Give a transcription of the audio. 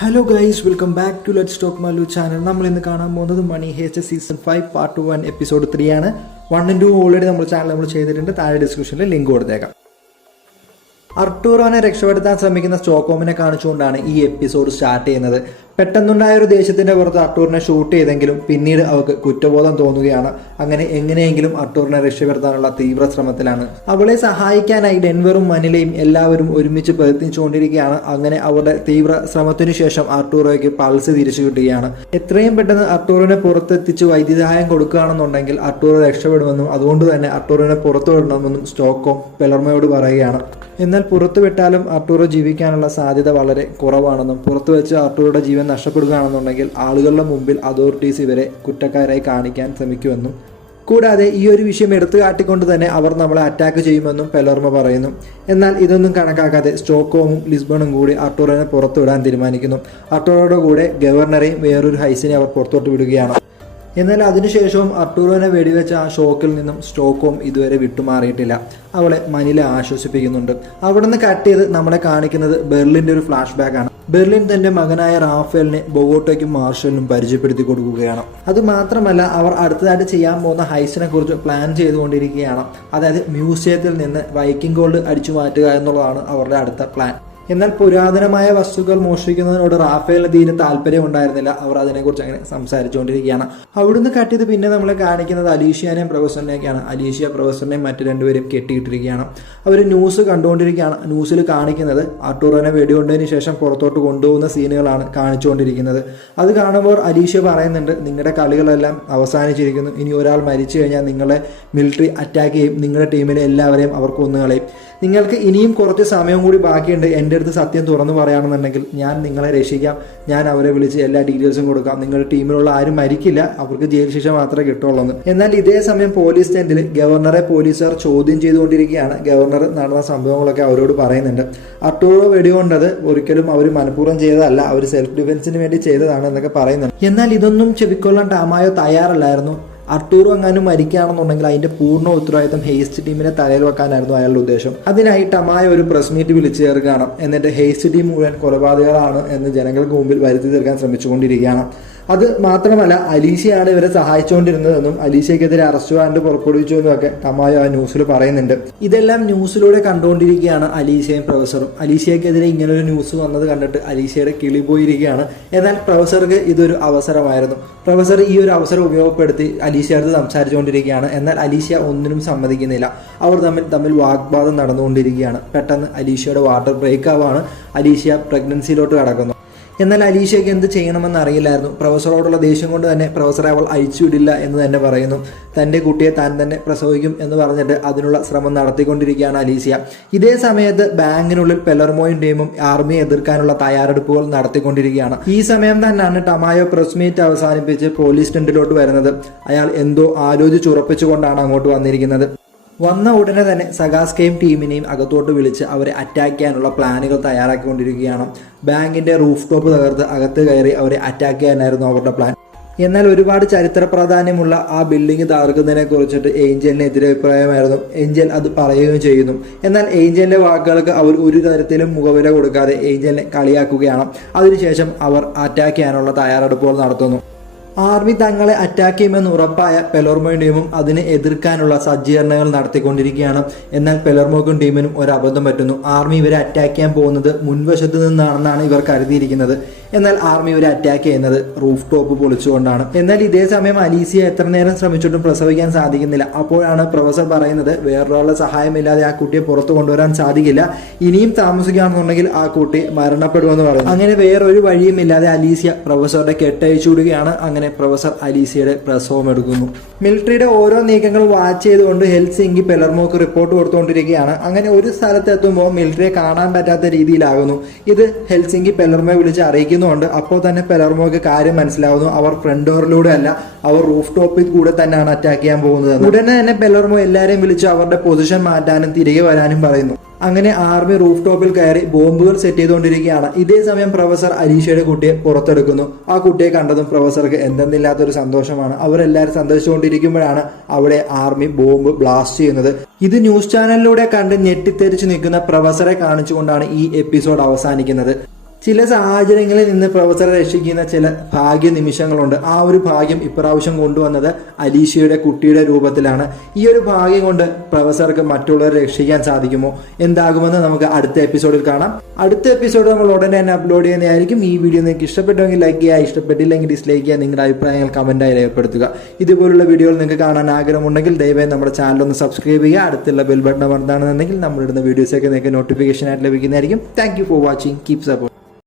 Hello guys, welcome back to let's talk Mallu channel. നമ്മൾ ഇന്ന് കാണാൻ പോകുന്നത് money heist season 5 part 1 episode 3 ആണ്. 1 and 2 ഓൾറെഡി നമ്മുടെ ചാനൽ നമ്മൾ ചെയ്തിട്ടുണ്ട്. താഴെ ഡിസ്ക്രിപ്ഷനിൽ ലിങ്ക് കൊടുത്തേക്കാം. അർട്ടൂറോനെ രക്ഷപ്പെടുത്താൻ ശ്രമിക്കുന്ന സ്റ്റോക്ക്ഹോമിനെ കാണിച്ചുകൊണ്ടാണ് ഈ എപ്പിസോഡ് സ്റ്റാർട്ട് ചെയ്യുന്നത്. പെട്ടെന്നുണ്ടായ ഒരു ദേഷ്യത്തിന്റെ പുറത്ത് അർട്ടൂറിനെ ഷൂട്ട് ചെയ്തെങ്കിലും പിന്നീട് അവൾക്ക് കുറ്റബോധം തോന്നുകയാണ്. അങ്ങനെ എങ്ങനെയെങ്കിലും അർട്ടൂറിനെ രക്ഷപ്പെടുത്താനുള്ള തീവ്ര ശ്രമത്തിലാണ്. അവളെ സഹായിക്കാനായി ഡെൻവറും മനിലയും എല്ലാവരും ഒരുമിച്ച് പ്രയത്നിച്ചുകൊണ്ടിരിക്കുകയാണ്. അങ്ങനെ അവരുടെ തീവ്ര ശ്രമത്തിനു ശേഷം അർട്ടൂറോയ്ക്ക് പൾസ് തിരിച്ചു കിട്ടുകയാണ്. എത്രയും പെട്ടെന്ന് അർട്ടൂറിനെ പുറത്തെത്തിച്ച് വൈദ്യുതസഹായം കൊടുക്കുകയാണെന്നുണ്ടെങ്കിൽ അർട്ടൂറോ രക്ഷപ്പെടുമെന്നും അതുകൊണ്ട് തന്നെ അർട്ടൂറിനെ പുറത്തു വിടണമെന്നും സ്റ്റോക്ക്ഹോം പെലർമയോട് പറയുകയാണ്. എന്നാൽ പുറത്തു വിട്ടാലും അർട്ടൂറോ ജീവിക്കാനുള്ള സാധ്യത വളരെ കുറവാണെന്നും പുറത്തു വെച്ച് അർട്ടൂറോയുടെ ജീവൻ നഷ്ടപ്പെടുകയാണെന്നുണ്ടെങ്കിൽ ആളുകളുടെ മുമ്പിൽ അതോറിറ്റീസ് ഇവരെ കുറ്റക്കാരായി കാണിക്കാൻ ശ്രമിക്കുമെന്നും കൂടാതെ ഈ ഒരു വിഷയം എടുത്തു കാട്ടിക്കൊണ്ട് തന്നെ അവർ നമ്മളെ അറ്റാക്ക് ചെയ്യുമെന്നും പെലർമ പറയുന്നു. എന്നാൽ ഇതൊന്നും കണക്കാക്കാതെ സ്റ്റോക്ക്ഹോമും ലിസ്ബണും കൂടി അർട്ടൂറിനെ പുറത്തുവിടാൻ തീരുമാനിക്കുന്നു. അർട്ടൂറോയുടെ കൂടെ ഗവർണറെയും വേറൊരു ഹൈസിനെ അവർ പുറത്തോട്ട് വിടുകയാണ്. എന്നാൽ അതിനുശേഷവും അർട്ടൂറോനെ വെടിവെച്ച ആ ഷോക്കിൽ നിന്നും സ്റ്റോക്ക്ഹോം ഇതുവരെ വിട്ടുമാറിയിട്ടില്ല. അവളെ മനില ആശ്വസിപ്പിക്കുന്നുണ്ട്. അവിടുന്ന് കട്ട് ചെയ്ത് നമ്മളെ കാണിക്കുന്നത് ബെർലിൻ്റെ ഒരു ഫ്ലാഷ് ബാക്ക് ആണ്. ബെർലിൻ തന്റെ മകനായ റാഫേലിനെ ബൊഗോട്ടോയ്ക്കും മാർഷലിനും പരിചയപ്പെടുത്തി കൊടുക്കുകയാണ്. അത് മാത്രമല്ല, അവർ അടുത്തതായിട്ട് ചെയ്യാൻ പോകുന്ന ഹൈസിനെ കുറിച്ച് പ്ലാൻ ചെയ്തുകൊണ്ടിരിക്കുകയാണ്. അതായത് മ്യൂസിയത്തിൽ നിന്ന് വൈക്കിംഗ് ഗോൾഡ് അടിച്ചു മാറ്റുക എന്നുള്ളതാണ് അവരുടെ അടുത്ത പ്ലാൻ. എന്നാൽ പുരാതനമായ വസ്തുക്കൾ മോഷ്ടിക്കുന്നതിനോട് റാഫേലിന് തീരെ താല്പര്യം ഉണ്ടായിരുന്നില്ല. അവർ അതിനെക്കുറിച്ച് അങ്ങനെ സംസാരിച്ചുകൊണ്ടിരിക്കുകയാണ്. അവിടുന്ന് കട്ട് ചെയ്ത് പിന്നെ നമ്മളെ കാണിക്കുന്നത് അലീഷ്യനെയും പ്രൊഫസറിനെയൊക്കെയാണ്. അലീഷ്യ പ്രൊഫസറിനെയും മറ്റു രണ്ടുപേരും കെട്ടിയിട്ടിരിക്കുകയാണ്. അവർ ന്യൂസ് കണ്ടുകൊണ്ടിരിക്കുകയാണ്. ന്യൂസിൽ കാണിക്കുന്നത് അർട്ടൂറോനെ വെടികൊണ്ടതിന് ശേഷം പുറത്തോട്ട് കൊണ്ടുപോകുന്ന സീനുകളാണ് കാണിച്ചുകൊണ്ടിരിക്കുന്നത്. അത് കാണുമ്പോൾ അലീഷ്യ പറയുന്നുണ്ട്, നിങ്ങളുടെ കളികളെല്ലാം അവസാനിച്ചിരിക്കുന്നു. ഇനി ഒരാൾ മരിച്ചു കഴിഞ്ഞാൽ നിങ്ങളെ മിലിറ്ററി അറ്റാക്ക് ചെയ്യും. നിങ്ങളുടെ ടീമിലെ എല്ലാവരെയും അവർ കൊന്നുകളയും. നിങ്ങൾക്ക് ഇനിയും കുറച്ച് സമയം കൂടി ബാക്കിയുണ്ട്. എൻ്റെ അടുത്ത് സത്യം തുറന്നു പറയുകയാണെന്നുണ്ടെങ്കിൽ ഞാൻ നിങ്ങളെ രക്ഷിക്കാം. ഞാൻ അവരെ വിളിച്ച് എല്ലാ ഡീറ്റെയിൽസും കൊടുക്കാം. നിങ്ങളുടെ ടീമിലുള്ള ആരും മരിക്കില്ല. അവർക്ക് ജയിൽ ശിക്ഷ മാത്രമേ കിട്ടുള്ളൂ. എന്നാൽ ഇതേ സമയം പോലീസ് സ്റ്റേഷനിൽ ഗവർണറെ പോലീസുകാർ ചോദ്യം ചെയ്തുകൊണ്ടിരിക്കുകയാണ്. ഗവർണർ നടന്ന സംഭവങ്ങളൊക്കെ അവരോട് പറയുന്നുണ്ട്. അർട്ടൂറോ വെടികൊണ്ടത് ഒരിക്കലും അവർ മനഃപൂർവ്വം ചെയ്തതല്ല, അവർ സെൽഫ് ഡിഫെൻസിന് വേണ്ടി ചെയ്തതാണ് എന്നൊക്കെ പറയുന്നുണ്ട്. എന്നാൽ ഇതൊന്നും ചെവിക്കൊള്ളാൻ ടാമായോ തയ്യാറല്ലായിരുന്നു. അർട്ടൂറോ എങ്ങാനും മരിക്കുകയാണെന്നുണ്ടെങ്കിൽ അതിന്റെ പൂർണ്ണ ഉത്തരവാദിത്തം ഹേസ്റ്റ് ടീമിനെ തലയിൽ വെക്കാനായിരുന്നു അയാളുടെ ഉദ്ദേശം. അതിനായി ടമായ ഒരു പ്രസ് മീറ്റ് വിളിച്ചു ചേർക്കുകയാണ്. എന്നിട്ട് ഹേസ്റ്റ് ടീം മുഴുവൻ കൊലപാതകങ്ങളാണ് എന്ന് ജനങ്ങൾക്ക് മുമ്പിൽ വരുത്തി തീർക്കാൻ ശ്രമിച്ചുകൊണ്ടിരിക്കുകയാണ്. അത് മാത്രമല്ല, അലീഷ്യയാണ് ഇവരെ സഹായിച്ചുകൊണ്ടിരുന്നതെന്നും അലീഷ്യക്കെതിരെ അറസ്റ്റ് വാറന്റ് പുറപ്പെടുവിച്ചു എന്നൊക്കെ ടമായോ ആ ന്യൂസിൽ പറയുന്നുണ്ട്. ഇതെല്ലാം ന്യൂസിലൂടെ കണ്ടുകൊണ്ടിരിക്കുകയാണ് അലീഷ്യയും പ്രൊഫസറും. അലീഷ്യക്കെതിരെ ഇങ്ങനൊരു ന്യൂസ് വന്നത് കണ്ടിട്ട് അലീഷ്യയുടെ കിളി പോയിരിക്കുകയാണ്. എന്നാൽ പ്രൊഫസർക്ക് ഇതൊരു അവസരമായിരുന്നു. പ്രൊഫസർ ഈ ഒരു അവസരം ഉപയോഗപ്പെടുത്തി അലീഷ്യയോട് സംസാരിച്ചുകൊണ്ടിരിക്കുകയാണ്. എന്നാൽ അലീഷ്യ ഒന്നിനും സമ്മതിക്കുന്നില്ല. അവർ തമ്മിൽ വാഗ്വാദം നടന്നുകൊണ്ടിരിക്കുകയാണ്. പെട്ടെന്ന് അലീഷ്യയുടെ വാട്ടർ ബ്രേക്ക് ആവാണ്. അലീഷ്യ പ്രഗ്നൻസിയിലോട്ട് കടക്കുന്നു. എന്നാൽ അലീഷ്യയ്ക്ക് എന്ത് ചെയ്യണമെന്ന് അറിയില്ലായിരുന്നു. പ്രൊഫസറോടുള്ള ദേഷ്യം കൊണ്ട് തന്നെ പ്രൊഫസറെ അവൾ അഴിച്ചുവിടില്ല എന്ന് തന്നെ പറയുന്നു. തൻ്റെ കുട്ടിയെ താൻ തന്നെ പ്രസവിക്കും എന്ന് പറഞ്ഞിട്ട് അതിനുള്ള ശ്രമം നടത്തിക്കൊണ്ടിരിക്കുകയാണ് അലീഷ്യ. ഇതേ സമയത്ത് ബാങ്കിനുള്ളിൽ പെലർമോയും ടീമും ആർമിയെ എതിർക്കാനുള്ള തയ്യാറെടുപ്പുകൾ നടത്തിക്കൊണ്ടിരിക്കുകയാണ്. ഈ സമയം തന്നെയാണ് ടമായോ പ്രസ് മീറ്റ് അവസാനിപ്പിച്ച് പോലീസ് ടെന്റിലോട്ട് വരുന്നത്. അയാൾ എന്തോ ആലോചിച്ചുറപ്പിച്ചുകൊണ്ടാണ് അങ്ങോട്ട് വന്നിരിക്കുന്നത്. വന്ന ഉടനെ തന്നെ സഗാസ്കയും ടീമിനെയും അകത്തോട്ട് വിളിച്ച് അവരെ അറ്റാക്ക് ചെയ്യാനുള്ള പ്ലാനുകൾ തയ്യാറാക്കിക്കൊണ്ടിരിക്കുകയാണ്. ബാങ്കിന്റെ റൂഫ് ടോപ്പ് തകർത്ത് അകത്ത് കയറി അവരെ അറ്റാക്ക് ചെയ്യാനായിരുന്നു അവരുടെ പ്ലാൻ. എന്നാൽ ഒരുപാട് ചരിത്ര പ്രാധാന്യമുള്ള ആ ബിൽഡിംഗ് തകർക്കുന്നതിനെ കുറിച്ചിട്ട് ഏഞ്ചലിന് എതിരഭിപ്രായമായിരുന്നു. ഏഞ്ചൽ അത് പറയുകയും ചെയ്യുന്നു. എന്നാൽ ഏഞ്ചലിന്റെ വാക്കുകൾക്ക് അവർ ഒരു തരത്തിലും മുഖവില കൊടുക്കാതെ ഏഞ്ചലിനെ കളിയാക്കുകയാണ്. അതിനുശേഷം അവർ അറ്റാക്ക് ചെയ്യാനുള്ള തയ്യാറെടുപ്പുകൾ നടത്തുന്നു. ആർമി തങ്ങളെ അറ്റാക്ക് ചെയ്യുമെന്ന് ഉറപ്പായ പെലർമോയും ടീമും അതിനെ എതിർക്കാനുള്ള സജ്ജീകരണങ്ങൾ നടത്തിക്കൊണ്ടിരിക്കുകയാണ്. എന്നാൽ പെലർമോക്കും ടീമിനും ഒരു അബദ്ധം പറ്റുന്നു. ആർമി ഇവരെ അറ്റാക്ക് ചെയ്യാൻ പോകുന്നത് മുൻവശത്ത് നിന്നാണെന്നാണ് ഇവർ കരുതിയിരിക്കുന്നത്. എന്നാൽ ആർമി ഇവരെ അറ്റാക്ക് ചെയ്യുന്നത് റൂഫ് ടോപ്പ് പൊളിച്ചുകൊണ്ടാണ്. എന്നാൽ ഇതേ സമയം അലീസിയ എത്ര നേരം ശ്രമിച്ചിട്ടും പ്രസവിക്കാൻ സാധിക്കുന്നില്ല. അപ്പോഴാണ് പ്രൊഫസർ പറയുന്നത്, വേറൊരാളുടെ സഹായമില്ലാതെ ആ കുട്ടിയെ പുറത്തു കൊണ്ടുവരാൻ സാധിക്കില്ല. ഇനിയും താമസിക്കുകയാണെന്നുണ്ടെങ്കിൽ ആ കുട്ടി മരണപ്പെടുമെന്ന് പറയുന്നു. അങ്ങനെ വേറൊരു വഴിയും ഇല്ലാതെ അലീസിയ പ്രൊഫസറുടെ കെട്ടഴിച്ചു വിടുകയാണ്. അങ്ങനെ പ്രൊഫസർ അലീസിയയുടെ പ്രസവം എടുക്കുന്നു. മിലിറ്ററിയുടെ ഓരോ നീക്കങ്ങളും വാച്ച് ചെയ്തുകൊണ്ട് ഹെൽസിങ്കി പെലർമോക്ക് റിപ്പോർട്ട് കൊടുത്തുകൊണ്ടിരിക്കുകയാണ്. അങ്ങനെ ഒരു സ്ഥലത്ത് എത്തുമ്പോൾ മിലിറ്ററിയെ കാണാൻ പറ്റാത്ത രീതിയിലാകുന്നു. ഇത് ഹെൽസിങ്കി പെലർമോയെ വിളിച്ച് അറിയിക്കുന്നുണ്ട്. അപ്പോൾ തന്നെ പെലർമോക്ക് കാര്യം മനസ്സിലാവുന്നു. അവർ ഫ്രണ്ട് ഡോറിലൂടെ അല്ല, അവർ റൂഫ് ടോപ്പിൽ കൂടെ തന്നെയാണ് അറ്റാക്ക് ചെയ്യാൻ പോകുന്നത്. ഉടനെ തന്നെ പെലർമോ എല്ലാവരെയും വിളിച്ച് അവരുടെ പൊസിഷൻ മാറ്റാനും തിരികെ വരാനും പറയുന്നു. അങ്ങനെ ആർമി റൂഫ് ടോപ്പിൽ കയറി ബോംബുകൾ സെറ്റ് ചെയ്തുകൊണ്ടിരിക്കുകയാണ്. ഇതേ സമയം പ്രൊഫസർ അലീഷ്യയുടെ കുട്ടിയെ പുറത്തെടുക്കുന്നു. ആ കുട്ടിയെ കണ്ടതും പ്രൊഫസർക്ക് എന്തെന്നില്ലാത്തൊരു സന്തോഷമാണ്. അവരെല്ലാവരും സന്തോഷിച്ചുകൊണ്ടിരിക്കുമ്പോഴാണ് അവിടെ ആർമി ബോംബ് ബ്ലാസ്റ്റ് ചെയ്യുന്നത്. ഇത് ന്യൂസ് ചാനലിലൂടെ കണ്ട് ഞെട്ടിത്തെറിച്ച് നിൽക്കുന്ന പ്രൊഫസറെ കാണിച്ചുകൊണ്ടാണ് ഈ എപ്പിസോഡ് അവസാനിക്കുന്നത്. ചില സാഹചര്യങ്ങളിൽ നിന്ന് പ്രൊഫസറെ രക്ഷിക്കുന്ന ചില ഭാഗ്യ നിമിഷങ്ങളുണ്ട്. ആ ഒരു ഭാഗ്യം ഇപ്രാവശ്യം കൊണ്ടുവന്നത് അലീഷയുടെ കുട്ടിയുടെ രൂപത്തിലാണ്. ഈ ഒരു ഭാഗ്യം കൊണ്ട് പ്രൊഫസർക്ക് മറ്റുള്ളവരെ രക്ഷിക്കാൻ സാധിക്കുമോ? എന്താകുമെന്ന് നമുക്ക് അടുത്ത എപ്പിസോഡിൽ കാണാം. അടുത്ത എപ്പിസോഡ് നമ്മൾ ഉടനെ തന്നെ അപ്ലോഡ് ചെയ്യുന്നതായിരിക്കും. ഈ വീഡിയോ നിങ്ങൾക്ക് ഇഷ്ടപ്പെട്ടുവെങ്കിൽ ലൈക്ക് ചെയ്യുക, ഇഷ്ടപ്പെട്ടില്ലെങ്കിൽ ഡിസ്ലൈക്ക് ചെയ്യുക. നിങ്ങളുടെ അഭിപ്രായങ്ങൾ കമന്റായി രേഖപ്പെടുത്തുക. ഇതുപോലുള്ള വീഡിയോകൾ നിങ്ങൾക്ക് കാണാൻ ആഗ്രഹമുണ്ടെങ്കിൽ ദയവായി നമ്മുടെ ചാനൽ ഒന്ന് സബ്സ്ക്രൈബ് ചെയ്യുക. അടുത്തുള്ള ബെൽ ബട്ടൺ അമർത്താണെന്നുണ്ടെങ്കിൽ നമ്മളിടുന്ന വീഡിയോസൊക്കെ നിങ്ങൾക്ക് നോട്ടിഫിക്കേഷൻ ആയിട്ട് ലഭിക്കുന്നതായിരിക്കും. Thank you for watching. Keep support.